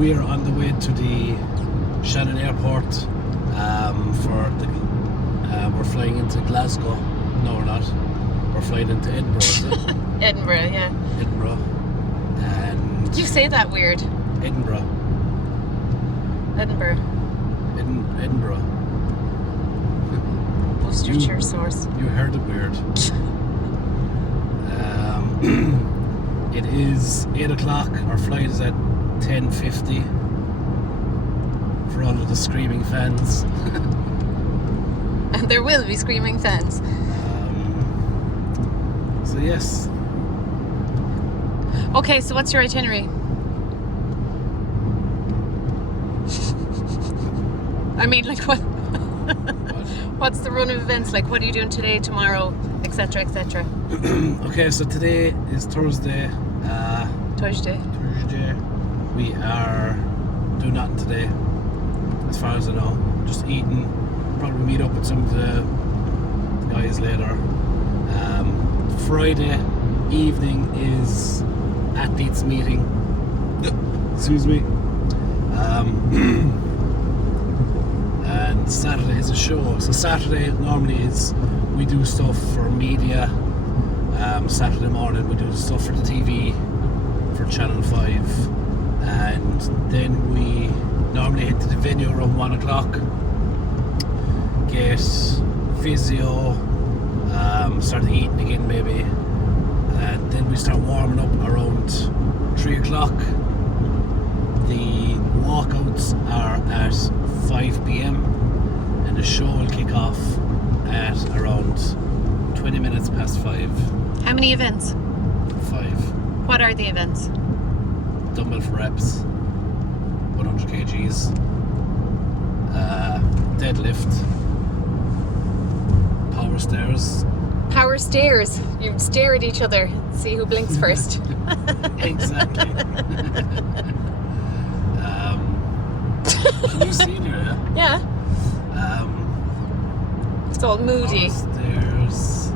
we're on the way to the Shannon Airport we're flying into Glasgow. No, we're not. We're flying into Edinburgh, is it? Edinburgh, yeah. Edinburgh. And You say that weird. Edinburgh. Edinburgh. Edinburgh. Worcestershire sauce. You heard it weird. It is 8 o'clock. Our flight is at 10:50. For all of the screaming fans. And there will be screaming fans. So yes. Okay, so what's your itinerary? I mean, like what? What's the run of events? Like, what are you doing today, tomorrow, etc., etc.? Okay, so today is Thursday. Thursday. We are doing nothing today, as far as I know. Just eating. Probably meet up with some of the guys later. Friday evening is athletes meeting. Excuse me. And Saturday is a show. So Saturday normally is we do stuff for media. Saturday morning we do stuff for the TV, for Channel 5, and then we normally head to the venue around 1 o'clock. Get physio, start eating again maybe, and then we start warming up around 3 o'clock. The walkouts are at 5 p.m. and the show will kick off at around 20 minutes past 5. How many events? 5. What are the events? Dumbbell for reps, 100 kgs, deadlift, power stairs. Power stairs. You stare at each other, see who blinks first. Exactly. Can you see in here? Yeah. It's all moody. Power stairs.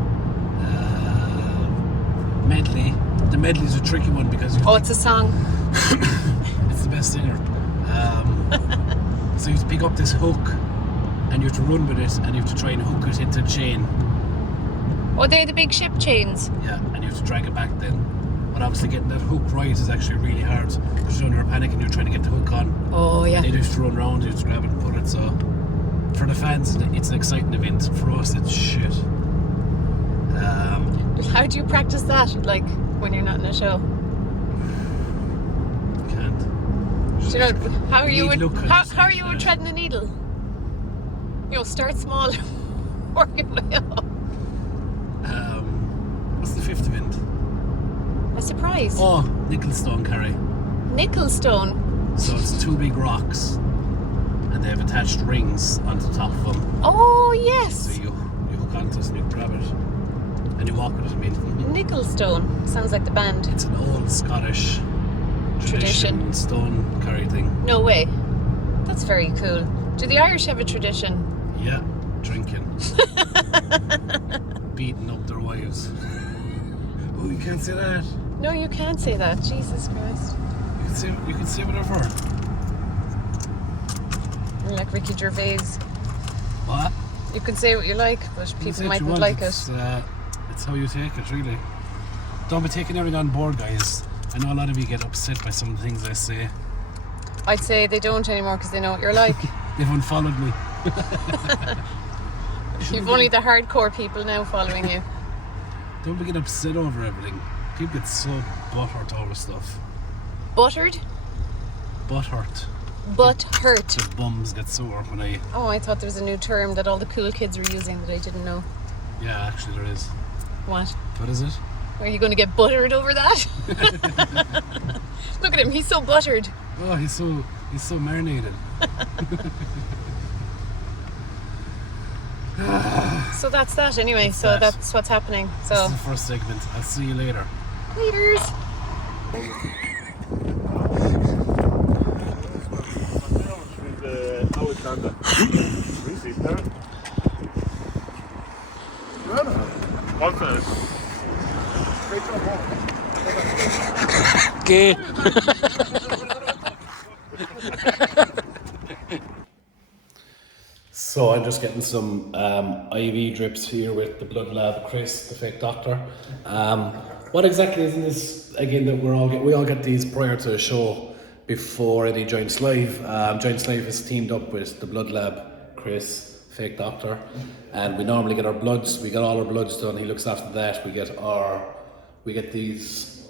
Medley. The medley's a tricky one because It's a song. it's the best singer. So you have to pick up this hook and you have to run with it and you have to try and hook it into a chain. Oh, they're the big ship chains. Yeah, and you have to drag it back then. But obviously getting that hook right is actually really hard because you're under a panic and you're trying to get the hook on. Oh, yeah. And you have to run around, you have to grab it and put it. So for the fans, it's an exciting event. For us, it's shit. How do you practice that, like, when you're not in a show? Can't. Do you know, how are you with Yeah. threading a needle? You know, start small, work your way up. What's the 5th event? A surprise. Oh, Nickelstone carry. Nickelstone. So it's 2 big rocks and they have attached rings on the top of them. Oh, So yes. you hook onto it and you grab it and you walk with it. I mean, Nickelstone. Sounds like the band. it's an old Scottish Tradition. stone carry thing. No way. That's very cool. Do the Irish have a tradition? Yeah, drinking. Beating up their wives. Oh, you can't say that. No, you can't say that. Jesus Christ. You can say whatever. You're like Ricky Gervais. What? You can say what you like, but You can say people what might you not want. like it. It's how you take it, really. Don't be taking everything on board, guys. I know a lot of you get upset by some of the things I say. I'd say they don't anymore because they know what you're like. They've unfollowed me. You've only the hardcore people now following you. Don't be getting upset over everything. People get so butthurt over stuff. Buttered? Butthurt. Butt hurt. The bums get sore when I... Oh, I thought there was a new term that all the cool kids were using that I didn't know. Yeah, actually there is. What? What is it? Are you going to get buttered over that? Look at him, he's so buttered. Oh, he's so marinated. So that's that anyway. That's what's happening. This So is the first segment. I'll see you later. Laters. Alexander. Confidence. Okay. So I'm just getting some IV drips here with the blood lab, Chris, the fake doctor. What exactly is in this? Again, that we all get these prior to a show before any Giants Live. Giants Live is teamed up with the blood lab, Chris, fake doctor, and we normally get our bloods. We get all our bloods done. He looks after that. We get these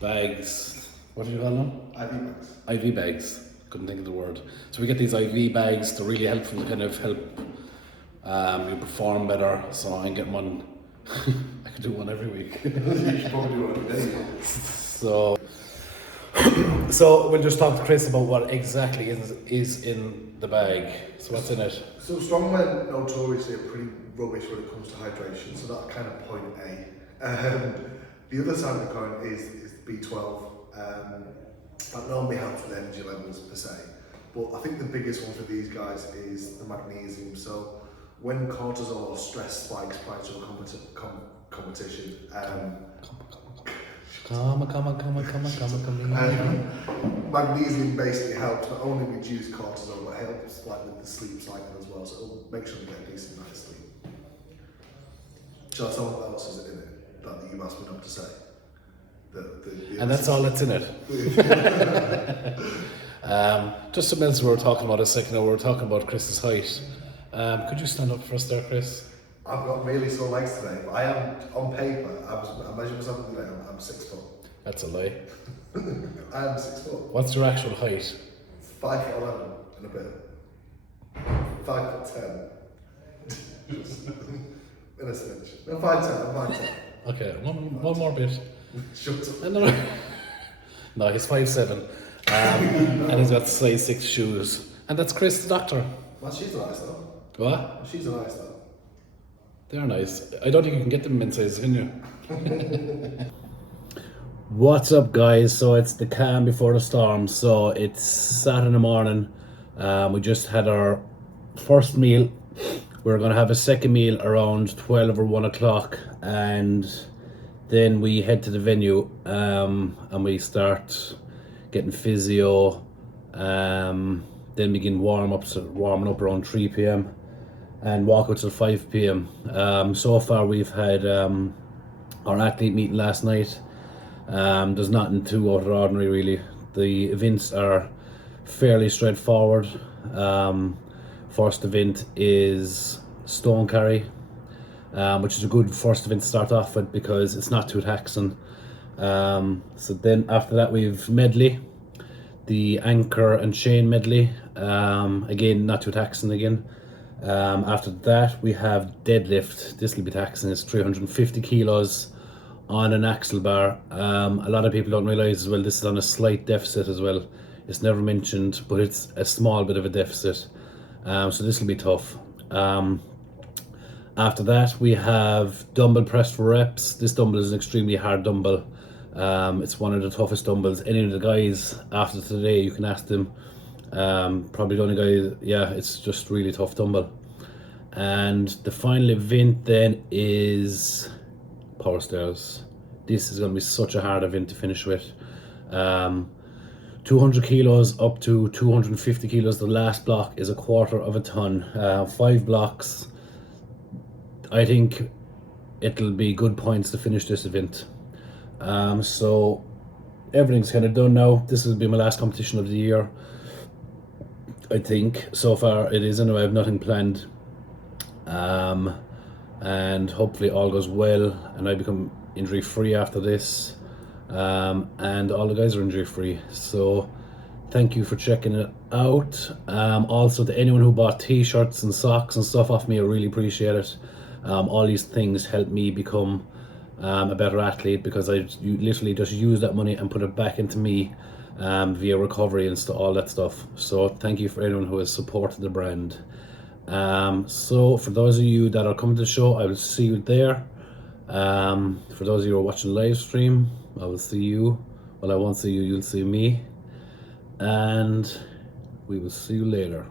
bags. What do you call them? IV bags. IV bags. Couldn't think of the word. So we get these IV bags to really help them to kind of help you perform better. So I can get one. I could do one every week. You should probably do one every day. So we'll just talk to Chris about what exactly is in the bag. So what's in it? So Strom are notoriously pretty rubbish when it comes to hydration, so that's kind of point A. The other side of the coin is B12. That normally helps with energy levels per se, but I think the biggest one for these guys is the magnesium. So when cortisol or stress spikes prior to a competition, magnesium basically helps not only reduce cortisol, but helps like with the sleep cycle as well. So it'll make sure you get a decent night's sleep. So that's all what else is in it that you asked me not to say. And that's all that's in it. Just something else we were talking about a second ago. We were talking about Chris's height. Could you stand up for us there, Chris? I've got really sore legs today, but I am on paper. I measured myself today. I'm 6 foot. That's a lie. I am 6 foot. What's your actual height? 5'11" and a bit. 5'10". In a cinch. No, 5'10". I'm 5'10". Okay, one more bit. Shut up. No, he's 5'7", and he's got size 6 shoes. And that's Chris, the doctor. Well, she's nice though. What? She's nice though. They're nice. I don't think you can get them in size, can you? What's up, guys? So it's the calm before the storm. So it's Saturday morning. We just had our first meal. We're going to have a second meal around 12 or 1 o'clock, and then we head to the venue and we start getting physio, then begin warming up around 3 p.m. and walk out till 5 p.m. So far we've had our athlete meeting last night. There's nothing too out of the ordinary really. The events are fairly straightforward. First event is stone carry, which is a good first event to start off with because it's not too taxing. So then after that we've medley, the anchor and chain medley, again not too taxing again. After that we have deadlift. This will be taxing. It's 350 kilos on an axle bar. A lot of people don't realize as well this is on a slight deficit as well. It's never mentioned, but it's a small bit of a deficit. So this will be tough. After that we have dumbbell press for reps. This dumbbell is an extremely hard dumbbell. It's one of the toughest dumbbells. Any of the guys after today, you can ask them. Probably the only guy, yeah, it's just really tough dumbbell. And the final event then is power stairs. This is going to be such a hard event to finish with. 200 kilos up to 250 kilos. The last block is a quarter of a ton. 5 blocks. I think it'll be good points to finish this event. So everything's kind of done now. This will be my last competition of the year, I think. So far it is anyway. I have nothing planned, and hopefully all goes well and I become injury free after this, and all the guys are injury free. So thank you for checking it out. Also to anyone who bought t-shirts and socks and stuff off me, I really appreciate it. All these things help me become a better athlete because I literally just use that money and put it back into me via recovery and all that stuff. So thank you for anyone who has supported the brand. So for those of you that are coming to the show, I will see you there. For those of you who are watching live stream, I will see you. Well, I won't see you, you'll see me. And we will see you later.